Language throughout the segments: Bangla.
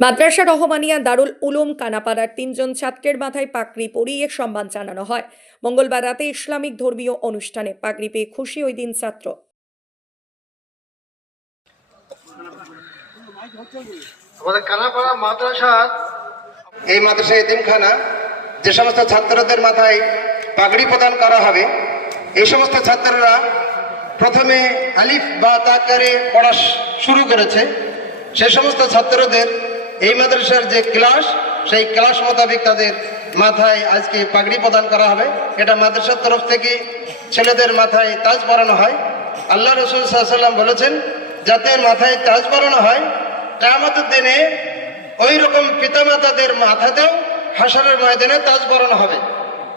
মাদ্রাসা রহমানিয়া দারুল উলুম কানাপাড়ার তিনজন ছাত্রের মাথায় পাগড়ি পরিয়ে সম্মান জানানো হয়। মঙ্গলবার রাতে ইসলামিক ধর্মীয় অনুষ্ঠানে পাগড়ি পেয়ে খুশি ওই দিন ছাত্র। এই মাদ্রাসা এতিমখানা যে সমস্ত ছাত্রদের মাথায় পাগড়ি প্রদান করা হবে, এই সমস্ত ছাত্ররা প্রথমে আলিফ বা তাকারে পড়া শুরু করেছে। সেই সমস্ত ছাত্রদের এই মাদ্রাসার যে ক্লাস, সেই ক্লাস মোতাবেক তাদের মাথায় আজকে পাগড়ি প্রদান করা হবে। এটা মাদ্রাসার তরফ থেকে ছেলেদের মাথায় তাজ পরানো হয়। আল্লাহ রসুল সাল্লাম বলেছেন, যাতে মাথায় তাজ পরানো হয় কামতের দিনে ওই রকম পিতামাতাদের মাথাতেও হাসারের ময়দানে তাজ পরানো হবে।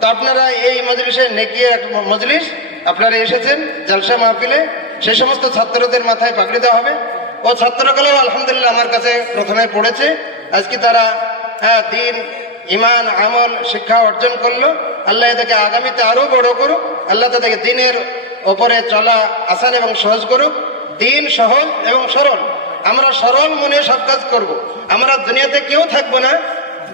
তো আপনারা এই মজলিসের নেকি এক মজলিস, আপনারা এসেছেন জালসা মাহফিলে সেই সমস্ত ছাত্রদের মাথায় পাগড়ি দেওয়া হবে। ও ছাত্রগুলোও আলহামদুলিল্লাহ আমার কাছে প্রথমে পড়েছে। আজকে তারা হ্যাঁ দিন, ইমান, আমল, শিক্ষা অর্জন করল। আল্লাহ এদেরকে আগামীতে আরও বড় করুক। আল্লাহ তাদেরকে দিনের ওপরে চলা আসান এবং সহজ করুক। দিন সহজ এবং সরল। আমরা সরল মনে সব কাজ করব। আমরা দুনিয়াতে কেউ থাকব না।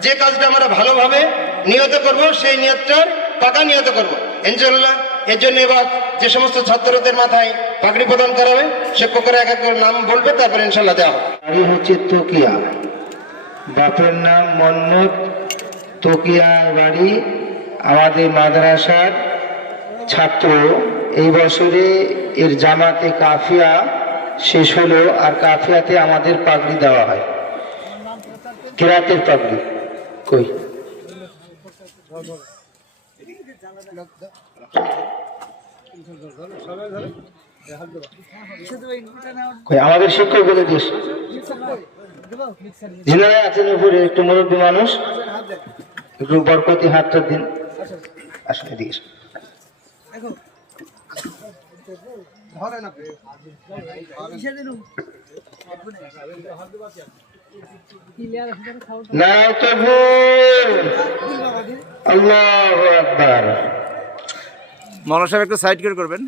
যে কাজটা আমরা ভালোভাবে নিয়ত করব, সেই নিয়তটার টাকা নিয়ত করব। ইনশাল্লাহ এর জন্য এবার যে সমস্ত ছাত্রদের মাথায় পাগড়ি প্রদান করা হবে, শিক্ষকরা এক এক নাম বলবে, তারপরে ইনশাল্লাহ দেওয়া হবে। হচ্ছে তোকিয়া। বাপের নাম মন্নত তকিয়া বাড়ি আমাদের মাদ্রাসার ছাত্র। এই বছরে এর জামাতে কাফিয়া শেষ হলো আর কাফিয়াতে আমাদের পাগড়ি দেওয়া হয়। কেরাতের পাগড়ি। কই? আমাদের শিক্ষক বলে দিস যিনারা আছেন উপরে, একটু মুরব্বী মানুষ। একটু বরকতি হাতটা দিন। আসুন। না? তকবীর আল্লাহু আকবার। মৌলানা সাহেব একটু সাইড করে করবেন?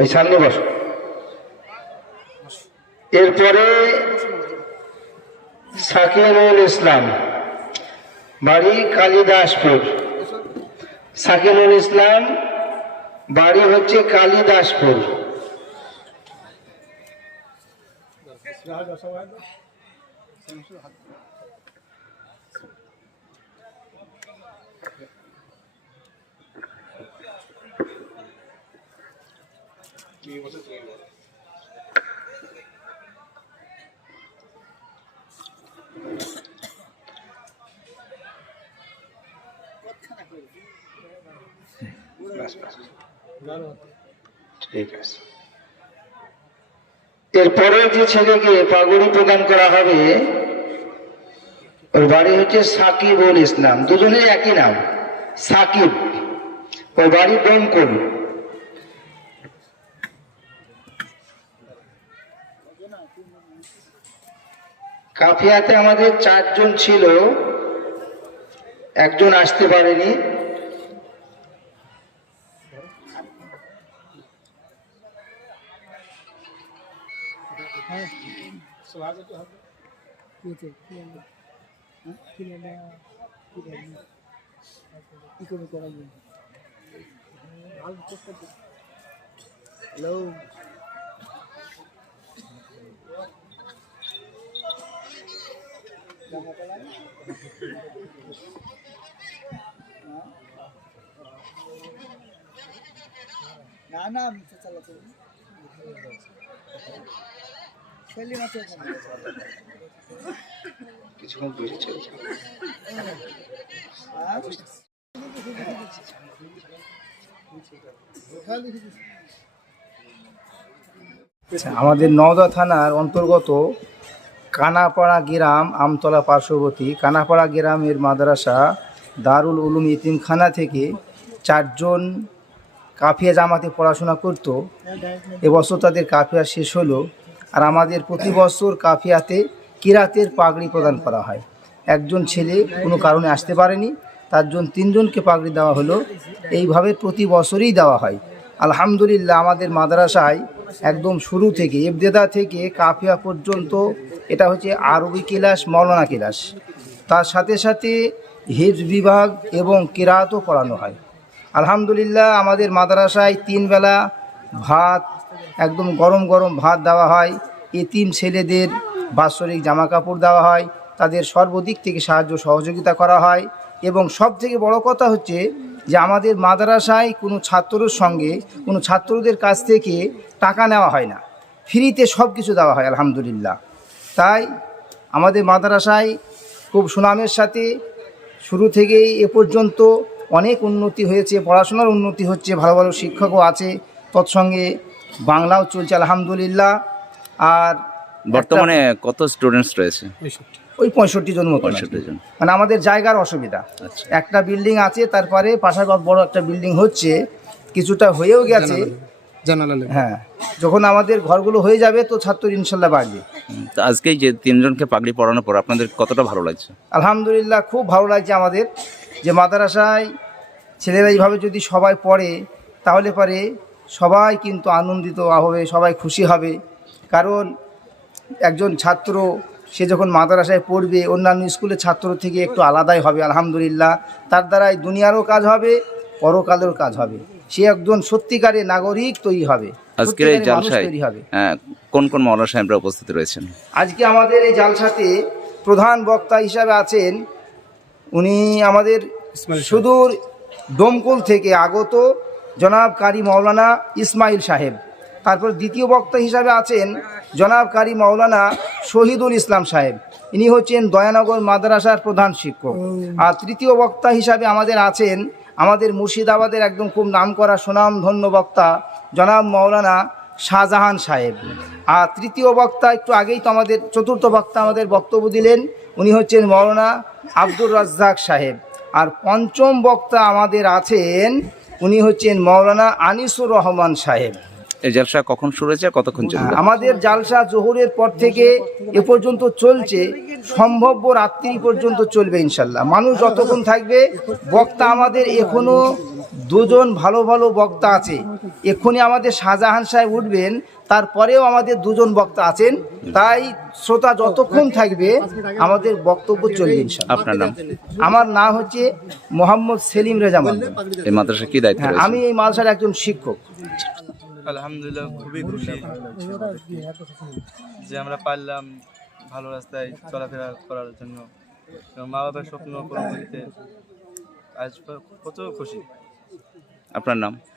ওই সামনে বস। এরপরে সাকিনুল ইসলাম। বাড়ি কালিদাসপুর। সাকিনুল ইসলাম বাড়ি হচ্ছে কালিদাসপুর। ঠিক আছে। এরপরে যে ছেলেকে পাগড়ি প্রদান করা হবে, ওর বাড়ি হচ্ছে সাকিবুল ইসলাম। দুজনের একই নাম, সাকিব। ওর বাড়ি ডোমকল কাফিয়াতে আমাদের চারজন ছিল, একজন আসতে পারেনি। না না আমি তো চালাতে ছেলে মাত্র আচ্ছা, আমাদের নওদা থানার অন্তর্গত কানাপাড়া গ্রাম আমতলা পার্শ্ববর্তী কানাপাড়া গ্রামের মাদ্রাসা দারুল উলুম ইতিমখানা থেকে চারজন কাফিয়া জামাতে পড়াশোনা করত। এবছর তাদের কাফিয়া শেষ হলো। আর আমাদের প্রতি বছর কাফিয়াতে কিরাতের পাগড়ি প্রদান করা হয়। একজন ছেলে কোনো কারণে আসতে পারেনি, তার জন্য তিনজনকে পাগড়ি দেওয়া হলো। এইভাবে প্রতি বছরই দেওয়া হয়। আলহামদুলিল্লাহ, আমাদের মাদ্রাসায় একদম শুরু থেকে এবদেদা থেকে কাফিয়া পর্যন্ত এটা হচ্ছে আরবি ক্লাস মৌলানা ক্লাস। তার সাথে সাথে হিফ বিভাগ এবং কেরাতও পড়ানো হয়। আলহামদুলিল্লাহ, আমাদের মাদ্রাসায় তিন বেলা ভাত একদম গরম গরম ভাত দেওয়া হয়। এতিম ছেলেদের বাৎসরিক জামা কাপড় দেওয়া হয়। তাদের সর্বদিক থেকে সাহায্য সহযোগিতা করা হয়। এবং সব থেকে বড় কথা হচ্ছে যে আমাদের মাদ্রাসায় কোনো ছাত্রর সঙ্গে কোনো ছাত্রদের কাছ থেকে টাকা নেওয়া হয় না। ফ্রিতে সব কিছু দেওয়া হয়, আলহামদুলিল্লাহ। তাই আমাদের মাদ্রাসায় খুব সুনামের সাথে শুরু থেকেই এ পর্যন্ত অনেক উন্নতি হয়েছে, পড়াশোনার উন্নতি হচ্ছে, ভালো ভালো শিক্ষকও আছে। তৎসঙ্গে বাংলাও চলছে আলহামদুলিল্লাহ। আর বর্তমানে কত স্টুডেন্টস রয়েছে? ওই পঁয়ষট্টি জন মতো পঁয়ষট্টি জন। মানে আমাদের জায়গার অসুবিধা। আচ্ছা। একটা বিল্ডিং আছে তারপরে পাশাপাশি বড় একটা বিল্ডিং হচ্ছে কিছুটা হয়েও গেছে। হ্যাঁ যখন আমাদের ঘরগুলো হয়ে যাবে তো ছাত্র ইনশাল্লাহ বাড়বে। তো আজকে যে তিনজনকে পাগড়ি পরানোর পর আপনাদের কতটা ভালো লাগছে? আলহামদুলিল্লাহ খুব ভালো লাগছে আমাদের। যে মাদ্রাসায় ছেলেরা এইভাবে যদি সবাই পড়ে তাহলে পরে সবাই কিন্তু আনন্দিত হবে সবাই খুশি হবে। কারণ একজন ছাত্র সে যখন মাদ্রাসায় পড়বে অন্যান্য স্কুলের ছাত্র থেকে একটু আলাদাই হবে আলহামদুলিল্লাহ। তার দ্বারাই দুনিয়ারও কাজ হবে পরকালেরও কাজ হবে। সে একজন সত্যিকারের নাগরিক তৈরি হবে আজকের এই জালসায় আহ, কোন কোন মৌলানা সাহেবরা উপস্থিত রয়েছেন? আজকে আমাদের এই জালসাতে প্রধান বক্তা হিসাবে আছেন উনি আমাদের সুদূর ডোমকুল থেকে আগত জনাব কারি মৌলানা ইসমাইল সাহেব। তারপর দ্বিতীয় বক্তা হিসাবে আছেন জনাব কারি মৌলানা শহীদুল ইসলাম সাহেব। ইনি হচ্ছেন দয়ানগর মাদ্রাসার প্রধান শিক্ষক। আর তৃতীয় বক্তা হিসাবে আমাদের আছেন আমাদের মুর্শিদাবাদের একদম খুব নামকরা সুনাম ধন্য বক্তা জনাব মৌলানা শাহজাহান সাহেব। আর তৃতীয় বক্তা একটু আগেই তো আমাদের চতুর্থ বক্তা আমাদের বক্তব্য দিলেন উনি হচ্ছেন মৌলানা আব্দুর রাজ্জাক সাহেব। আর পঞ্চম বক্তা আমাদের আছেন উনি হচ্ছেন মৌলানা আনিসুর রহমান সাহেব। এই জালসা কখন শুরু হয়েছে কতক্ষণ চলবে? আমাদের জালসা জোহরের পর থেকে এ পর্যন্ত চলছে সম্ভাব্য রাত্রি পর্যন্ত চলবে ইনশাল্লাহ। মানুষ যতক্ষণ থাকবে বক্তা আমাদের এখনও দুজন ভালো ভালো বক্তা আছে। এক্ষুনি আমাদের শাহজাহান সাহেব উঠবেন তারপরেও আমাদের দুজন বক্তা আছেন। তাই শ্রোতা যতক্ষণ থাকবে আমাদের বক্তব্য চলবে আপনার নাম? আমার নাম হচ্ছে মোহাম্মদ সেলিম রেজা মান্না। এই মাদ্রাসা কি দায়িত্ব হ্যাঁ আমি এই মালসার একজন শিক্ষক। আলহামদুলিল্লাহ খুবই খুশি। যে আমরা পারলাম ভালো রাস্তায় চলাফেরা করার জন্য। এবং মা বাবার স্বপ্ন পূরণ করতে। আজ কত খুশি। আপনার নাম?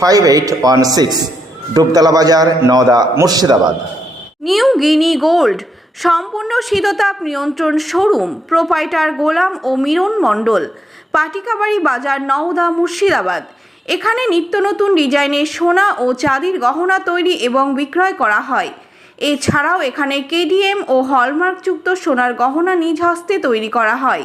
five eight one six Dubtala বাজার Nowda Murshidabad new guinea gold সম্পূর্ণ শীততাপ নিয়ন্ত্রণ শোরুম প্রোপাইটার গোলাম ও মিরন মণ্ডল, পাটিকাবাড়ি বাজার, নওদা, মুর্শিদাবাদ। এখানে নিত্য নতুন ডিজাইনের সোনা ও চাঁদির গহনা তৈরি এবং বিক্রয় করা হয়। এছাড়াও এখানে কেডিএম ও হলমার্কযুক্ত সোনার গহনা নিজ হস্তে তৈরি করা হয়।